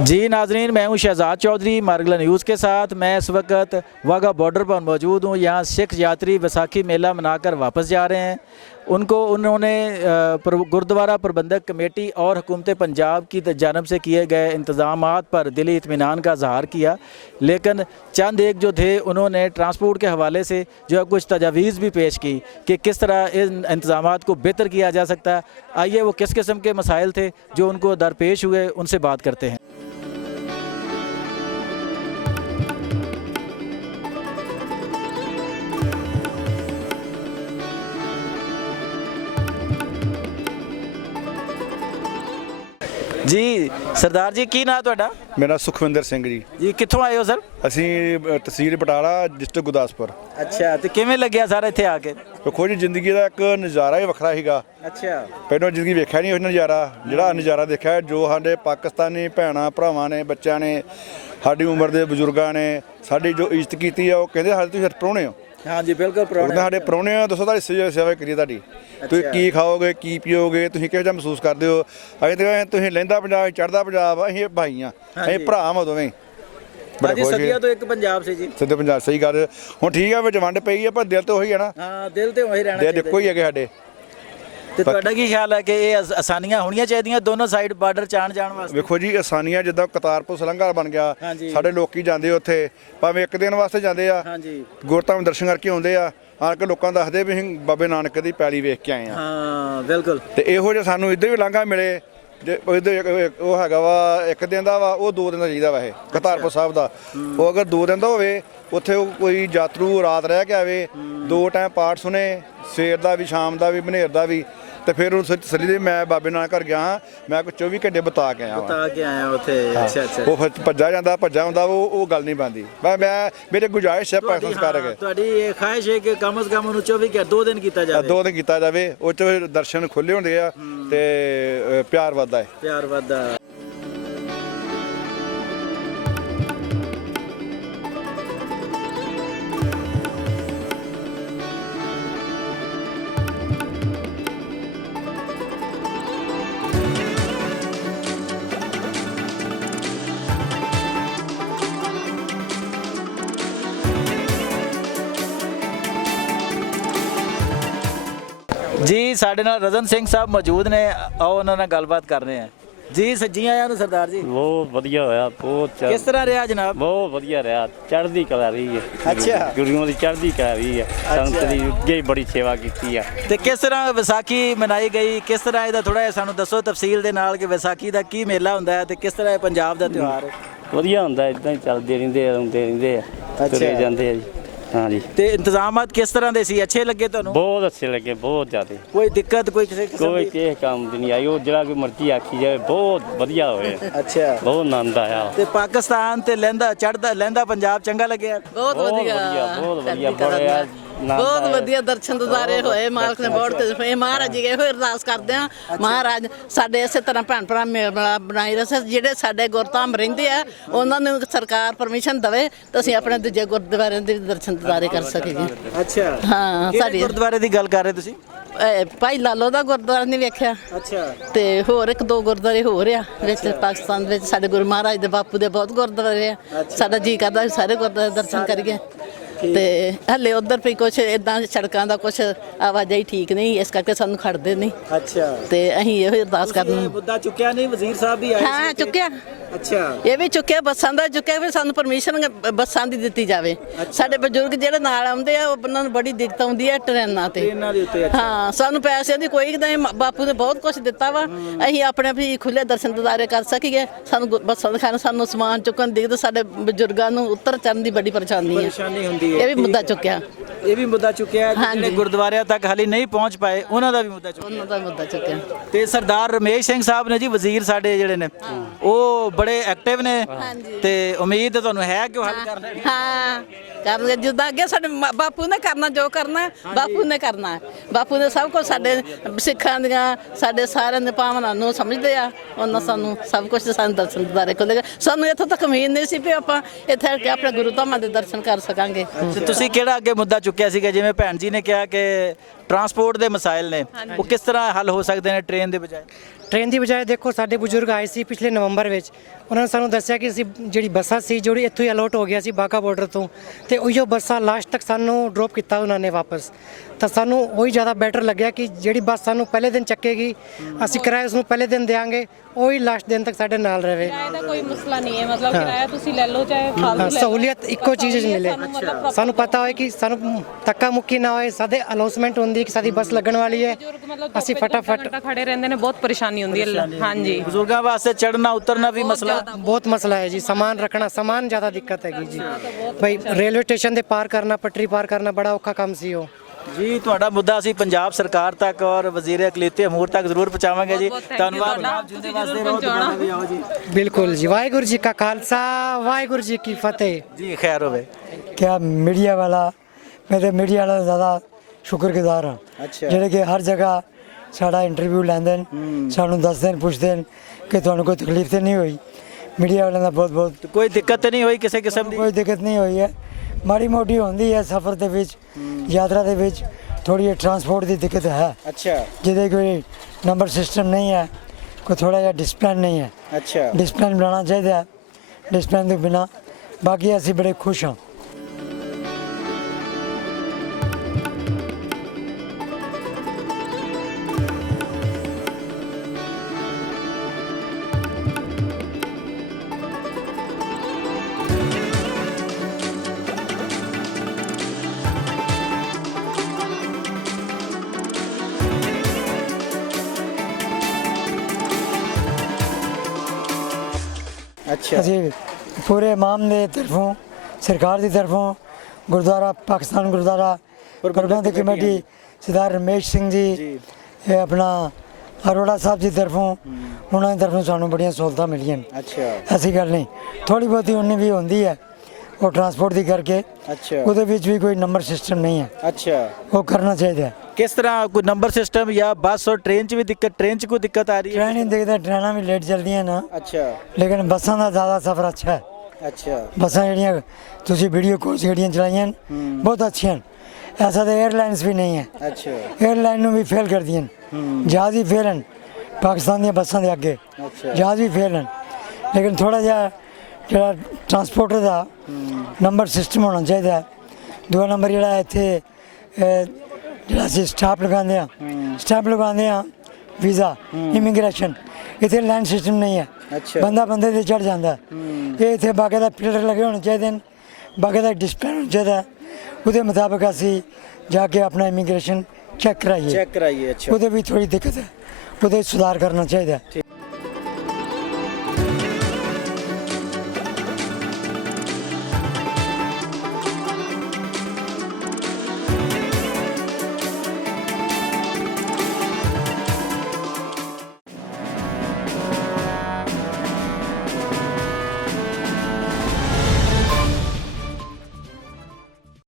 जी नाजरीन, मैं हूं शहजाद चौधरी मारगला न्यूज़ के साथ। मैं इस वक्त वाघा बॉर्डर पर मौजूद हूं। यहाँ सिख यात्री बैसाखी मेला मनाकर वापस जा रहे हैं। उन्होंने गुरुद्वारा प्रबंधक कमेटी और हुकूमत पंजाब की जानब से किए गए इंतज़ामात पर दिली इत्मीनान का इजहार किया, लेकिन चंद एक जो थे उन्होंने ट्रांसपोर्ट के हवाले से जो है कुछ तजावीज़ भी पेश की कि किस तरह इन इंतज़ामात को बेहतर किया जा सकता है। आइए वो किस किस्म के मसाइल थे जो उनको दरपेश हुए, उनसे बात करते हैं। जी सरदार जी, की नाम तुहाडा? मेरा सुखविंदर सिंह जी कित्थों आए हो सर? ਅਸੀਂ ਤਹਿਸੀਲ ਬਟਾਲਾ ਡਿਸਟ੍ਰਿਕਟ ਗੁਰਦਾਸਪੁਰ। अच्छा, तो किवें लग्या सर इत्थे आके? ਵੇਖੋ ਜੀ, ਜ਼ਿੰਦਗੀ ਦਾ ਇੱਕ ਨਜ਼ਾਰਾ ਹੀ ਵੱਖਰਾ ਸੀਗਾ। अच्छा, ਪਹਿਲਾਂ ਜ਼ਿੰਦਗੀ ਵੇਖਿਆ ਨਹੀਂ ਉਹ ਨਜ਼ਾਰਾ, ਜਿਹੜਾ ਨਜ਼ਾਰਾ ਦੇਖਿਆ ਜੋ ਸਾਡੇ ਪਾਕਿਸਤਾਨੀ ਭੈਣਾਂ ਭਰਾਵਾਂ ਨੇ, ਬੱਚਿਆਂ ਨੇ, ਸਾਡੀ ਉਮਰ ਦੇ ਬਜ਼ੁਰਗਾਂ ਨੇ ਸਾਡੀ ਜੋ ਇੱਜ਼ਤ ਕੀਤੀ ਆ। ਉਹ ਕਹਿੰਦੇ ਸਾਡੇ ਤੁਸੀਂ ਪ੍ਰਾਹੁਣੇ ਹੋ। हाँ जी बिल्कुल ਉਹਨਾਂ ਸਾਡੇ ਪ੍ਰਾਹੁਣੇ ਹੋ, ਦੱਸੋ ਤੁਹਾਡੀ ਸੇਵਾ ਕਰੀਏ ਤੁਹਾਡੀ। ਤੁਸੀਂ ਕੀ ਖਾਓਗੇ, ਕੀ ਪੀਓਗੇ, ਤੁਸੀਂ ਕਿਹੋ ਜਿਹਾ ਮਹਿਸੂਸ ਕਰਦੇ ਹੋ? ਅਸੀਂ ਤਾਂ ਤੁਸੀਂ ਲਹਿੰਦਾ ਪੰਜਾਬ, ਚੜ੍ਹਦਾ ਪੰਜਾਬ, ਅਸੀਂ ਭਾਈ ਹਾਂ, ਅਸੀਂ ਭਰਾ ਹਾਂ ਦੋਵੇਂ। जी सदिया तो एक पंजाब से जी। ਸਿੱਧੇ ਪੰਜਾਬ, ਸਹੀ ਗੱਲ। ਹੁਣ ਠੀਕ ਆ, ਵਿੱਚ ਵੰਡ ਪਈ ਆ, ਪਰ ਦਿਲ ਤਾਂ ਉਹੀ ਹੈ ਨਾ। हाँ, दिल तो वही रहना ਦਿਲ ਇੱਕੋ ਹੀ ਹੈਗੇ ਸਾਡੇ। ਤੇ ਤੁਹਾਡਾ ਕੀ ਖਿਆਲ ਹੈ ਕਿ ਇਹ ਆਸਾਨੀਆਂ ਹੋਣੀਆਂ ਚਾਹੀਦੀਆਂ ਦੋਨੋਂ ਸਾਈਡ ਬਾਰਡਰ ਚ ਆਉਣ ਜਾਣ ਵਾਸਤੇ? ਵੇਖੋ ਜੀ, ਆਸਾਨੀਆਂ ਜਿੱਦਾਂ ਕਰਤਾਰਪੁਰ ਸੁਰੰਗਾ ਬਣ ਗਿਆ, ਸਾਡੇ ਲੋਕੀ ਜਾਂਦੇ ਉੱਥੇ ਭਾਵੇਂ ਇੱਕ ਦਿਨ ਵਾਸਤੇ ਜਾਂਦੇ ਆ, ਗੁਰਧਾਮ ਦਰਸ਼ਨ ਕਰਕੇ ਆਉਂਦੇ ਆ, ਆਣ ਕੇ ਲੋਕਾਂ ਦੱਸਦੇ ਵੀ ਅਸੀਂ ਬਾਬੇ ਨਾਨਕ ਦੀ ਪੈਲੀ ਵੇਖ ਕੇ ਆਏ ਆ। ਹਾਂ ਬਿਲਕੁਲ। ਤੇ ਇਹੋ ਜਿਹਾ ਸਾਨੂੰ ਇੱਧਰ ਵੀ ਲਾਂਘਾ ਮਿਲੇ। ਜੇ ਉਹ ਹੈਗਾ ਵਾ ਇੱਕ ਦਿਨ ਦਾ ਵਾ, ਉਹ 2 ਦਿਨ ਦਾ ਚਾਹੀਦਾ ਵਾ। ਇਹ ਕਰਤਾਰਪੁਰ ਸਾਹਿਬ ਦਾ ਉਹ ਅਗਰ 2 ਦਿਨ ਦਾ ਹੋਵੇ, ਉੱਥੇ ਉਹ ਕੋਈ ਯਾਤਰੂ ਰਾਤ ਰਹਿ ਕੇ ਆਵੇ, 2 ਟਾਈਮ ਪਾਠ ਸੁਣੇ, ਸਵੇਰ ਦਾ ਵੀ, ਸ਼ਾਮ ਦਾ ਵੀ, ਬਨੇਰ ਦਾ ਵੀ, ਤੇ ਫਿਰ ਉਹ ਸੱਲੀ ਦੇ ਮੈਂ ਬਾਬੇ ਨਾਨਕ ਘਰ ਗਿਆ ਹਾਂ, ਮੈਂ ਕੋਈ 24 ਘੰਟੇ ਬਿਤਾ ਕੇ ਆਇਆ ਉੱਥੇ। ਅੱਛਾ ਅੱਛਾ। ਉਹ ਭੱਜਾ ਜਾਂਦਾ, ਭੱਜਾ ਹੁੰਦਾ, ਉਹ ਗੱਲ ਨਹੀਂ ਬਣਦੀ। ਮੈਂ ਮੇਰੇ ਗੁਜਾਇਸ਼ ਹੈ ਭਾਈ ਸੰਸਕਾਰ ਹੈ, ਤੁਹਾਡੀ ਇਹ ਖਾਹਿਸ਼ ਹੈ ਕਿ ਕਮ ਸੇ ਕਮ ਉਹਨੂੰ 2 ਦਿਨ ਕੀਤਾ ਜਾਵੇ। 2 ਦਿਨ ਕੀਤਾ ਜਾਵੇ, ਉਹ 'ਚ ਦਰਸ਼ਨ ਖੁੱਲੇ ਹੁੰਦੇ ਆ ਤੇ ਪਿਆਰ ਵੱਧਦਾ ਹੈ। ਪਿਆਰ ਵੱਧਦਾ। जी साढ़े नाल रजन सिंह साहब मौजूद ने, आओ उन्होंने गलबात कर रहे हैं। जी सज्जी आया नु सरदार जी। बहुत ਵਧੀਆ ਹੋਇਆ, ਬਹੁਤ किस तरह रहा जनाब? ਬਹੁਤ ਵਧੀਆ ਰਿਹਾ, ਚੜ੍ਹਦੀ ਕਲਾ ਰਹੀ ਹੈ। ਅੱਛਾ। ਗੁਰੂਆਂ ਦੀ ਚੜ੍ਹਦੀ ਕਲਾ ਰਹੀ ਹੈ, ਸੰਤ ਦੀ ਅੱਗੇ ਹੀ ਬੜੀ ਸੇਵਾ ਕੀਤੀ ਆ। ਤੇ ਕਿਸ ਤਰ੍ਹਾਂ ਵਿਸਾਖੀ ਮਨਾਈ ਗਈ, ਕਿਸ ਤਰ੍ਹਾਂ ਇਹਦਾ ਥੋੜਾ ਜਿਹਾ ਸਾਨੂੰ ਦੱਸੋ ਤਫਸੀਲ ਦੇ ਨਾਲ ਕਿ ਵਿਸਾਖੀ ਦਾ ਕੀ ਮੇਲਾ ਹੁੰਦਾ ਹੈ ਤੇ ਕਿਸ ਤਰ੍ਹਾਂ ਇਹ ਪੰਜਾਬ ਦਾ ਤਿਉਹਾਰ ਹੈ? ਵਧੀਆ ਹੁੰਦਾ, ਇਦਾਂ ਹੀ ਚੱਲਦੇ ਰਹਿੰਦੇ ਆ, ਆਉਂਦੇ ਰਹਿੰਦੇ ਆ, ਤੁਰੇ ਜਾਂਦੇ ਆ ਜੀ। हाँ जी। ਤੇ ਇੰਤਜ਼ਾਮਾਤ ਕਿਸ ਤਰ੍ਹਾਂ ਦੇ ਸੀ, ਅੱਛੇ ਲੱਗੇ ਤੁਹਾਨੂੰ? बहुत अच्छे लगे, बहुत ज़्यादा। ਕੋਈ ਦਿੱਕਤ ਕੋਈ ਕਿਸੇ ਕਿਸਮ कोई ਦੀ? किस काम की नहीं आई, वो जरा कोई मर्जी आखी जाए, बहुत बढ़िया होए, ਅੱਛਾ। बहुत आनंद आया। ਤੇ ਪਾਕਿਸਤਾਨ ਤੇ ਲਹਿੰਦਾ ਚੜਦਾ ਲਹਿੰਦਾ ਪੰਜਾਬ ਚੰਗਾ ਲੱਗਿਆ? ਬਹੁਤ ਵਧੀਆ, बहुत बढ़िया, बड़ा ਬਹੁਤ ਵਧੀਆ ਦਰਸ਼ਨ ਦਿਦਾਰੇ ਹੋਏ। ਮਾਲਕ ਨੇ ਬਹੁਤ ਤੇ ਮਹਾਰਾਜ ਜੀ ਹੋਏ ਅਰਦਾਸ ਕਰਦੇ ਆ, ਮਹਾਰਾਜ ਸਾਡੇ ਇਸੇ ਤਰ੍ਹਾਂ ਭੈਣ ਭਰਾ ਮੇਲ ਬਣਾਈ ਰੱਖੇ। ਜਿਹੜੇ ਸਾਡੇ ਗੁਰਧਾਮ ਰਹਿੰਦੇ ਆ ਉਹਨਾਂ ਨੂੰ ਸਰਕਾਰ ਪਰਮਿਸ਼ਨ ਦੇਵੇ ਤਾਂ ਅਸੀਂ ਆਪਣੇ ਦੂਜੇ ਗੁਰਦੁਆਰਿਆਂ ਦੇ ਦਰਸ਼ਨ ਦਿਦਾਰੇ ਕਰ ਸਕੀਏ। ਅੱਛਾ। ਹਾਂ, ਕਿਹੜੇ ਸਾਡੀ ਗੁਰਦੁਆਰੇ ਦੀ ਗੱਲ ਕਰ ਰਹੇ ਤੁਸੀਂ? ਭਾਈ ਲਾਲੋ ਦਾ ਗੁਰਦੁਆਰਾ ਨਹੀਂ ਵੇਖਿਆ। ਅੱਛਾ। ਤੇ ਹੋਰ 1-2 ਗੁਰਦੁਆਰੇ ਹੋਰ ਆ ਵਿੱਚ ਪਾਕਿਸਤਾਨ ਵਿੱਚ। ਸਾਡੇ ਗੁਰੂ ਮਹਾਰਾਜ ਦੇ ਬਾਪੂ ਦੇ ਬਹੁਤ ਗੁਰਦੁਆਰੇ ਆ। ਸਾਡਾ ਜੀ ਕਰਦਾ ਸਾਰੇ ਗੁਰਦੁਆਰੇ ਦਰਸ਼ਨ ਕਰੀਏ। ਤੇ ਹਲੇ ਉਧਰ ਵੀ ਕੁਛ ਇਦਾਂ ਸੜਕਾਂ ਦਾ ਕੁਛ ਆਵਾਜਾਈ ਠੀਕ ਨਹੀਂ, ਇਸ ਕਰਕੇ ਸਾਨੂੰ ਖੜਦੇ ਨਹੀਂ। ਅੱਛਾ। ਤੇ ਅਸੀਂ ਇਹੋ ਅਰਦਾਸ ਕਰਨੀ। ਮੁੱਦਾ ਚੁੱਕਿਆ ਨਹੀਂ, ਵਜ਼ੀਰ ਸਾਹਿਬ ਵੀ ਆਏ ਹਾਂ ਚੁੱਕਿਆ। ਅੱਛਾ। ਇਹ ਵੀ ਚੁੱਕਿਆ, ਬੱਸਾਂ ਦਾ ਚੁੱਕਿਆ, ਵੀ ਸਾਨੂੰ ਪਰਮਿਸ਼ਨ ਬੱਸਾਂ ਦੀ ਦਿੱਤੀ ਜਾਵੇ। ਸਾਡੇ ਬਜ਼ੁਰਗ ਜਿਹੜੇ ਨਾਲ ਆਉਂਦੇ ਆ ਉਹਨਾਂ ਨੂੰ ਬੜੀ ਦਿੱਕਤ ਆਉਂਦੀ ਹੈ ਟ੍ਰੇਨਾਂ ਤੇ। ਟ੍ਰੇਨਾਂ ਦੇ ਉੱਤੇ। ਹਾਂ, ਸਾਨੂੰ ਪੈਸਿਆਂ ਦੀ ਕੋਈ ਨਹੀਂ, ਬਾਪੂ ਨੇ ਬਹੁਤ ਕੁਝ ਦਿੱਤਾ ਵਾ, ਅਸੀਂ ਆਪਣੇ ਵੀ ਖੁੱਲੇ ਦਰਸ਼ਨ ਦਿਦਾਰੇ ਕਰ ਸਕੀਏ। ਸਾਨੂੰ ਬੱਸਾਂ ਦਿਖਾਣ, ਸਾਨੂੰ ਸਮਾਨ ਚੁੱਕਣ ਦੀ ਦਿੱਕਤ, ਸਾਡੇ ਬਜ਼ੁਰਗਾਂ ਨੂੰ ਉੱਤਰ ਚੜਨ ਦੀ ਬੜੀ ਪਰੇਸ਼ਾਨੀ ਹੈ। ਹੁੰਦੀ ਹੈ। ਇਹ ਵੀ ਮੁੱਦਾ ਚੁੱਕਿਆ। ਇਹ ਵੀ ਮੁੱਦਾ ਚੁੱਕਿਆ। ਜਿਹੜੇ ਗੁਰਦੁਆਰਿਆਂ ਤੱਕ ਹਾਲੇ ਨਹੀਂ ਪਹੁੰਚ ਪਾਏ ਉਹਨਾਂ ਦਾ ਵੀ ਮੁੱਦਾ ਚੁੱਕਿਆ। ਉਹਨਾਂ ਦਾ ਮੁੱਦਾ ਚੁੱਕਿਆ। ਤੇ ਸਰਦਾਰ ਰਮੇਸ਼ ਸਿੰਘ ਸਾਹਿਬ ਨੇ ਜੀ, ਵਜ਼ੀਰ ਸਾਡੇ ਜਿਹੜੇ ਨੇ, ਉਹ ਬੜੇ ਐਕਟਿਵ ਨੇ ਤੇ ਉਮੀਦ ਤੁਹਾਨੂੰ ਹੈ ਕਿ ਉਹ ਹੱਲ ਕਰ ਦੇਣਗੇ। ਹਾਂ ਕਰਨਗੇ, ਜਿੱਦਾਂ ਅੱਗੇ ਸਾਡੇ ਬਾਪੂ ਨੇ ਕਰਨਾ, ਜੋ ਕਰਨਾ ਬਾਪੂ ਨੇ ਕਰਨਾ। ਬਾਪੂ ਨੇ ਸਭ ਕੁਝ ਸਾਡੇ ਸਿੱਖਾਂ ਦੀਆਂ, ਸਾਡੇ ਸਾਰਿਆਂ ਦੇ ਭਾਵਨਾਵਾਂ ਨੂੰ ਸਮਝਦੇ ਆ। ਉਹਨਾਂ ਸਾਨੂੰ ਸਭ ਕੁਝ ਸਾਨੂੰ ਦਰਸ਼ਨ ਦਿਦਾਰੇ ਖੁੱਲ੍ਹੇਗਾ। ਸਾਨੂੰ ਇੱਥੋਂ ਤੱਕ ਉਮੀਦ ਨਹੀਂ ਸੀ ਵੀ ਆਪਾਂ ਇੱਥੇ ਆ ਕੇ ਆਪਣੇ ਗੁਰੂ ਧਾਮਾਂ ਦੇ ਦਰਸ਼ਨ ਕਰ ਸਕਾਂਗੇ। ਤੁਸੀਂ ਕਿਹੜਾ ਅੱਗੇ ਮੁੱਦਾ ਚੁੱਕਿਆ ਸੀਗਾ? ਜਿਵੇਂ ਭੈਣ ਜੀ ਨੇ ਕਿਹਾ ਕਿ ਟਰਾਂਸਪੋਰਟ ਦੇ ਮਸਾਇਲ ਨੇ ਉਹ ਕਿਸ ਤਰ੍ਹਾਂ ਹੱਲ ਹੋ ਸਕਦੇ ਨੇ ਟ੍ਰੇਨ ਦੇ ਬਜਾਏ? ਟ੍ਰੇਨ ਦੀ ਬਜਾਏ ਦੇਖੋ ਸਾਡੇ ਬਜ਼ੁਰਗ ਆਏ ਸੀ ਪਿਛਲੇ ਨਵੰਬਰ ਵਿੱਚ, ਉਹਨਾਂ ਨੇ ਸਾਨੂੰ ਦੱਸਿਆ ਕਿ ਅਸੀਂ ਜਿਹੜੀ ਬੱਸਾਂ ਸੀ ਜਿਹੜੀ ਇੱਥੋਂ ਹੀ ਅਲੋਟ ਹੋ ਗਿਆ ਸੀ ਬਾਗਾ ਬਾਰਡਰ ਤੋਂ, ਤੇ ਉਹੀਓ ਬੱਸਾਂ ਲਾਸਟ ਤੱਕ ਸਾਨੂੰ ਡ੍ਰੌਪ ਕੀਤਾ ਉਹਨਾਂ ਨੇ ਵਾਪਸ। ਤਾਂ ਸਾਨੂੰ ਉਹੀ ਜ਼ਿਆਦਾ ਬੈਟਰ ਲੱਗਿਆ ਕਿ ਜਿਹੜੀ ਬੱਸ ਸਾਨੂੰ ਪਹਿਲੇ ਦਿਨ ਚੱਕੇਗੀ, ਅਸੀਂ ਕਿਰਾਇਆ ਉਸ ਨੂੰ ਪਹਿਲੇ ਦਿਨ ਦੇਵਾਂਗੇ, ਉਹੀ ਲਾਸਟ ਦਿਨ ਤੱਕ ਸਾਡੇ ਨਾਲ ਰਹੇ। ਕਿਰਾਏ ਦਾ ਕੋਈ ਮਸਲਾ ਨਹੀਂ ਹੈ, ਮਤਲਬ ਕਿਰਾਇਆ ਤੁਸੀਂ ਲੈ ਲਓ ਚਾਹੇ ਫਾਲਤੂ ਲੈ ਲਓ, ਸਹੂਲੀਅਤ ਇੱਕੋ ਚੀਜ਼ 'ਚ ਮਿਲੇ। ਸਾਨੂੰ ਪਤਾ ਹੋਏ ਕਿ ਸਾਨੂੰ ਧੱਕਾ ਮੁੱਕੀ ਨਾ ਹੋਏ, ਸਾਡੇ ਅਨਾਉਂਸਮੈਂਟ ਹੁੰਦੀ ਕਿ ਸਾਡੀ ਬੱਸ ਲੱਗਣ ਵਾਲੀ ਹੈ, ਅਸੀਂ ਫਟਾਫਟ ਖੜੇ ਰਹਿੰਦੇ ਨੇ, ਬਹੁਤ ਪਰੇਸ਼ਾਨੀ ਹੁੰਦੀ ਹੈ। ਹਾਂਜੀ, ਬਜ਼ੁਰਗਾਂ ਵਾਸਤੇ ਚੜ੍ਹਨਾ ਉਤਰਨਾ ਵੀ ਮਸਲਾ ਬਹੁਤ ਮਸਲਾ ਹੈ ਜੀ, ਸਾਮਾਨ ਰੱਖਣਾ, ਸਾਮਾਨ ਜ਼ਿਆਦਾ ਦਿੱਕਤ ਹੈਗੀ ਜੀ। ਭਾਈ ਰੇਲਵੇ ਸਟੇਸ਼ਨ ਤੇ ਪਾਰ ਕਰਨਾ, ਪਟਰੀ ਪਾਰ ਕਰਨਾ ਬੜਾ ਔਖਾ ਕੰਮ ਸੀ ਉਹ। ਜੀ ਤੁਹਾਡਾ ਮੁੱਦਾ ਅਸੀਂ ਪੰਜਾਬ ਸਰਕਾਰ ਤੱਕ ਔਰ ਵਜ਼ੀਰ ਅਕਲੀਤੀ ਅਮੂਰ ਤੱਕ ਜ਼ਰੂਰ ਪਹੁੰਚਾਵਾਂਗੇ ਜੀ। ਧੰਨਵਾਦ। ਬਿਲਕੁਲ ਜੀ, ਵਾਹਿਗੁਰੂ ਜੀ ਕਾ ਖਾਲਸਾ, ਵਾਹਿਗੁਰੂ ਜੀ ਕੀ ਫਤਿਹ ਜੀ। ਖੈਰ ਹੋਵੇ। क्या मीडिया वाला, मैं तो मीडिया वाला ज़्यादा शुक्रगुजार हाँ, ਜਿਹੜੇ ਕਿ ਹਰ ਜਗ੍ਹਾ ਸਾਡਾ ਇੰਟਰਵਿਊ ਲੈਂਦੇ ਨੇ, ਸਾਨੂੰ ਦੱਸਦੇ ਨੇ, ਪੁੱਛਦੇ ਨੇ ਕਿ ਤੁਹਾਨੂੰ ਕੋਈ ਤਕਲੀਫ ਤਾਂ ਨਹੀਂ ਹੋਈ। ਮੀਡੀਆ ਵਾਲਿਆਂ ਦਾ ਬਹੁਤ ਬਹੁਤ ਕੋਈ ਦਿੱਕਤ ਨਹੀਂ ਹੋਈ ਕਿਸੇ ਕਿਸਮ ਦੀ? ਕੋਈ ਦਿੱਕਤ ਨਹੀਂ ਹੋਈ ਹੈ। ਮਾੜੀ ਮੋਟੀ ਹੁੰਦੀ ਹੈ ਸਫ਼ਰ ਦੇ ਵਿੱਚ, ਯਾਤਰਾ ਦੇ ਵਿੱਚ ਥੋੜੀ ਜਿਹੀ ਟਰਾਂਸਪੋਰਟ ਦੀ ਦਿੱਕਤ ਹੈ। ਅੱਛਾ ਜਿਹਦੇ ਕੋਈ ਨੰਬਰ ਸਿਸਟਮ ਨਹੀਂ ਹੈ, ਕੋਈ ਥੋੜਾ ਜਿਹਾ ਡਿਸਪਲਿਨ ਨਹੀਂ ਹੈ। ਅੱਛਾ ਡਿਸਪਲਿਨ ਬਣਾਉਣਾ ਚਾਹੀਦਾ ਹੈ, ਡਿਸਪਲਿਨ ਤੋਂ ਬਿਨਾਂ ਬਾਕੀ ਅਸੀਂ ਬੜੇ ਖੁਸ਼ ਹਾਂ। ਅੱਛਾ ਅਸੀਂ ਪੂਰੇ ਇਮਾਮ ਦੇ ਤਰਫੋਂ, ਸਰਕਾਰ ਦੀ ਤਰਫੋਂ, ਗੁਰਦੁਆਰਾ ਪਾਕਿਸਤਾਨ ਗੁਰਦੁਆਰਾ ਪ੍ਰਬੰਧਕ ਕਮੇਟੀ ਸਰਦਾਰ ਰਮੇਸ਼ ਸਿੰਘ ਜੀ, ਇਹ ਆਪਣਾ ਅਰੋੜਾ ਸਾਹਿਬ ਦੀ ਤਰਫੋਂ, ਉਹਨਾਂ ਦੀ ਤਰਫੋਂ ਸਾਨੂੰ ਬੜੀਆਂ ਸਹੂਲਤਾਂ ਮਿਲੀਆਂ ਨੇ। ਅੱਛਾ ਐਸੀ ਗੱਲ ਨਹੀਂ, ਥੋੜੀ ਬਹੁਤੀ ਉਨੀ ਵੀ ਹੁੰਦੀ ਹੈ ਉਹ ਟਰਾਂਸਪੋਰਟ ਦੀ ਕਰਕੇ, ਅੱਛਾ ਉਹਦੇ ਵਿੱਚ ਵੀ ਕੋਈ ਨੰਬਰ ਸਿਸਟਮ ਨਹੀਂ ਹੈ, ਅੱਛਾ। ਉਹ ਕਰਨਾ ਚਾਹੀਦਾ ਹੈ। ਕਿਸ ਤਰ੍ਹਾਂ ਕੋਈ ਨੰਬਰ ਸਿਸਟਮ ਜਾਂ ਬੱਸ ਔਰ ਟ੍ਰੇਨ 'ਚ ਵੀ ਦਿੱਕਤ, ਟ੍ਰੇਨ 'ਚ ਕੋਈ ਦਿੱਕਤ ਆ ਰਹੀ ਹੈ? ਟ੍ਰੇਨ ਹੀ ਦੇਖਦਾ, ਟ੍ਰੇਨਾਂ ਵੀ ਲੇਟ ਚੱਲਦੀਆਂ ਨਾ, ਅੱਛਾ ਲੇਕਿਨ ਬੱਸਾਂ ਦਾ ਜ਼ਿਆਦਾ ਸਫ਼ਰ ਅੱਛਾ ਹੈ। ਅੱਛਾ ਬੱਸਾਂ ਜਿਹੜੀਆਂ ਤੁਸੀਂ ਵੀਡੀਓ ਕੋਚ ਜਿਹੜੀਆਂ ਚਲਾਈਆਂ ਨੇ, ਬਹੁਤ ਅੱਛੀਆਂ ਨੇ। ਐਸਾ ਤਾਂ 에ਅਰਲਾਈਨਸ ਵੀ ਨਹੀਂ ਹੈ, ਅੱਛਾ 에ਅਰਲਾਈਨ ਨੂੰ ਵੀ ਫੇਲ ਕਰਦੀਆਂ ਨੇ, ਜਹਾਜ਼ ਵੀ ਫੇਲ ਹਨ ਪਾਕਿਸਤਾਨ ਦੀਆਂ ਬੱਸਾਂ ਦੇ ਅੱਗੇ, ਜਹਾਜ਼ ਵੀ ਫੇਲ ਹਨ। ਲੇਕਿਨ ਥੋੜਾ ਜਿਹਾ ਜਿਹੜਾ ਟਰਾਂਸਪੋਰਟਰ ਦਾ ਨੰਬਰ ਸਿਸਟਮ ਹੋਣਾ ਚਾਹੀਦਾ ਹੈ। ਦੂਆ ਨੰਬਰ ਜਿਹੜਾ ਇੱਥੇ ਜਿਹੜਾ ਅਸੀਂ ਸਟਾਪ ਲਗਾਉਂਦੇ ਹਾਂ ਵੀਜ਼ਾ ਇਮੀਗ੍ਰੇਸ਼ਨ, ਇੱਥੇ ਲਾਈਨ ਸਿਸਟਮ ਨਹੀਂ ਹੈ, ਬੰਦਾ ਬੰਦੇ ਤੇ ਚੜ ਜਾਂਦਾ। ਇਹ ਇੱਥੇ ਬਾਕੀ ਦਾ ਫਿਲਟਰ ਲੱਗੇ ਹੋਣੇ ਚਾਹੀਦੇ ਨੇ, ਬਾਕੀ ਦਾ ਡਿਸਪਲਿਨ ਹੋਣਾ ਚਾਹੀਦਾ, ਉਹਦੇ ਮੁਤਾਬਕ ਅਸੀਂ ਜਾ ਕੇ ਆਪਣਾ ਇਮੀਗ੍ਰੇਸ਼ਨ ਚੈੱਕ ਕਰਾਈਏ। ਅੱਛਾ ਉਹਦੇ ਵੀ ਥੋੜੀ ਦਿੱਕਤ ਹੈ, ਉਹਦੇ ਸੁਧਾਰ ਕਰਨਾ ਚਾਹੀਦਾ।